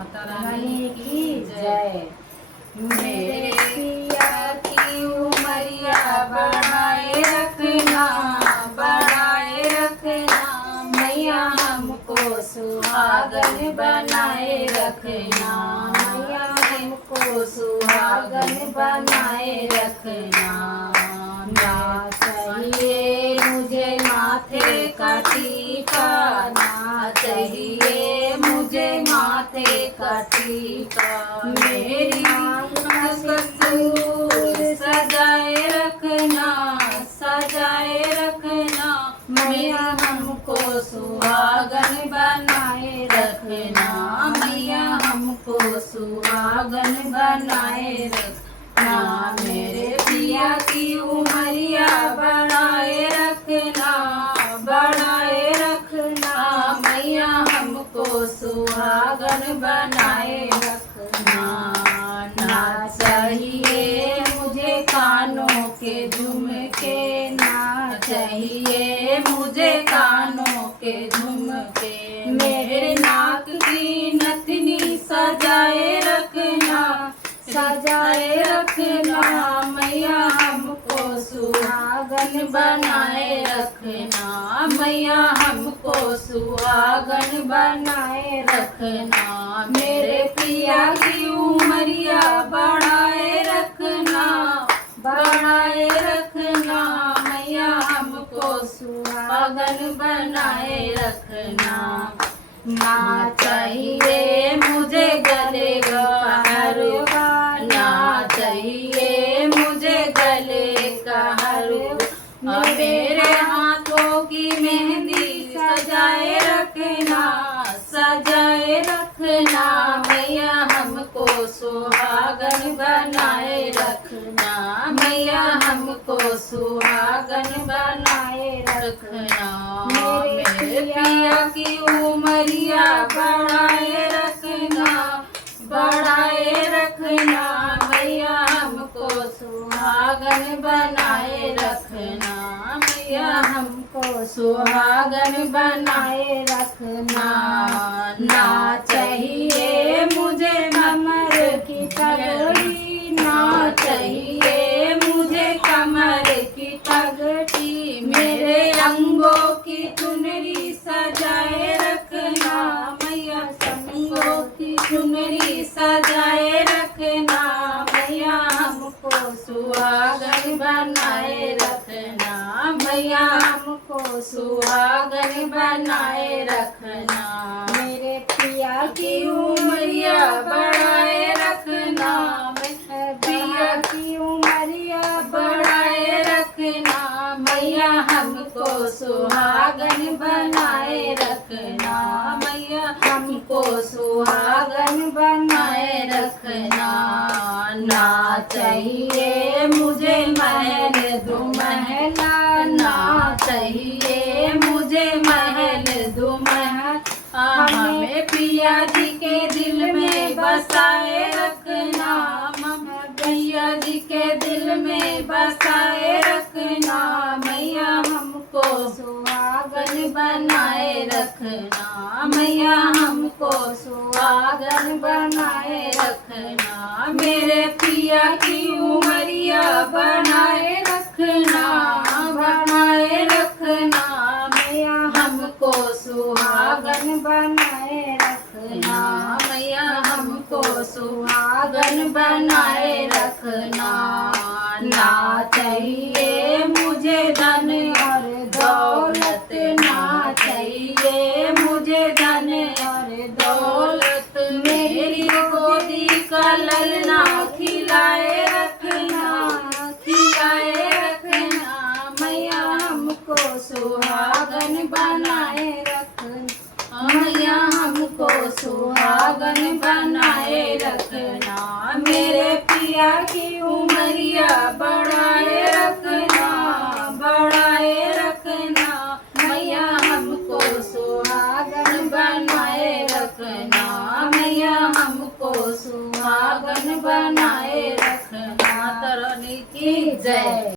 माता रानी की जय। मेरे पिया की उमरिया बढ़ाए रखना, बढ़ाए रखना, मैया हमको सुहागन बनाए रखना, मैया हमको सुहागन बनाए रखना। ना चाहिए मुझे माथे का टीका, ना चाहिए मुझे माथे का टीका, मेरी ससुर सजाए रखना, सजाए रखना, मैया हमको सुहागन बनाए रखना, मैया हमको सुहागन बनाए रखना। मेरे पिया की उमरिया बढ़ाए रखना, बढ़ाए रखना, मैया हमको सुहागन बनाए रखना। ना चाहिए मुझे कानों के झुमके, ना चाहिए मुझे कानों के झुमके, मेरे नाक की नथनी सजाए रखना, सजाए रखना, मैया हमको सुहागन बनाए रखना, मैया हमको सुहागन बनाए रखना। मेरे पिया की उमरिया बढ़ाए रखना, बढ़ाए रखना, मैया हमको सुहागन बनाए रखना। ना चाहिए मुझे गले का हारवा, ना चाहिए मुझे गले का हारवा, मेरे हाथों की मेहंदी सजाए रखना, सजाए रखना, मैया हमको सुहागन बनाए रखना, मैया हमको सुहागन बनाए रखना। मेरे पिया की उमरिया बढ़ाए रखना, बढ़ाए रखना, मैया हमको सुहागन बनाए रखना, मैया हमको सुहागन बनाए रखना। ना चाहिए मुझे कमर की पगड़ी, ना चाहिए मुझे कमर की पगड़ी, मेरे अंगों की चुनरी सजाए रखना, मैया अंगों की चुनरी सजाए रखना, मैया हमको सुहागन बनाए रखना, मैया हमको सुहागन बनाए रखना। मेरे पिया की उमरिया बढ़ाए रखना, मेरे पिया की उमरिया बढ़ाए रखना, मैया हमको सुहागन बनाए रखना, मैया हमको सुहागन बनाए रखना। ना चाहिए मुझे महल दो महला, ना चाहिए मुझे महल दो महल, हमें पिया जी के दिल में बसाए रखना, पिया जी के दिल में बसाए रखना, मैया हमको सुहागन बनाए रखना, मैया हमको सुहागन बनाए रखना। मेरे पिया की उमरिया बनाए रखना, बनाए रखना, मैया हमको सुहागन बनाए रखना, मैया हमको सुहागन बनाए रखना। ना चाहिए मुझे धन और दौलत, ना चाहिए मुझे धन और दौलत, मेरी गोदी का ललना खिलाए रखना, खिलाए रखना, मैया हमको सुहागन बनाए रखना, मैया हमको सुहागन बनाए रखना। मेरे पिया की उमरिया बढ़ाए रखना।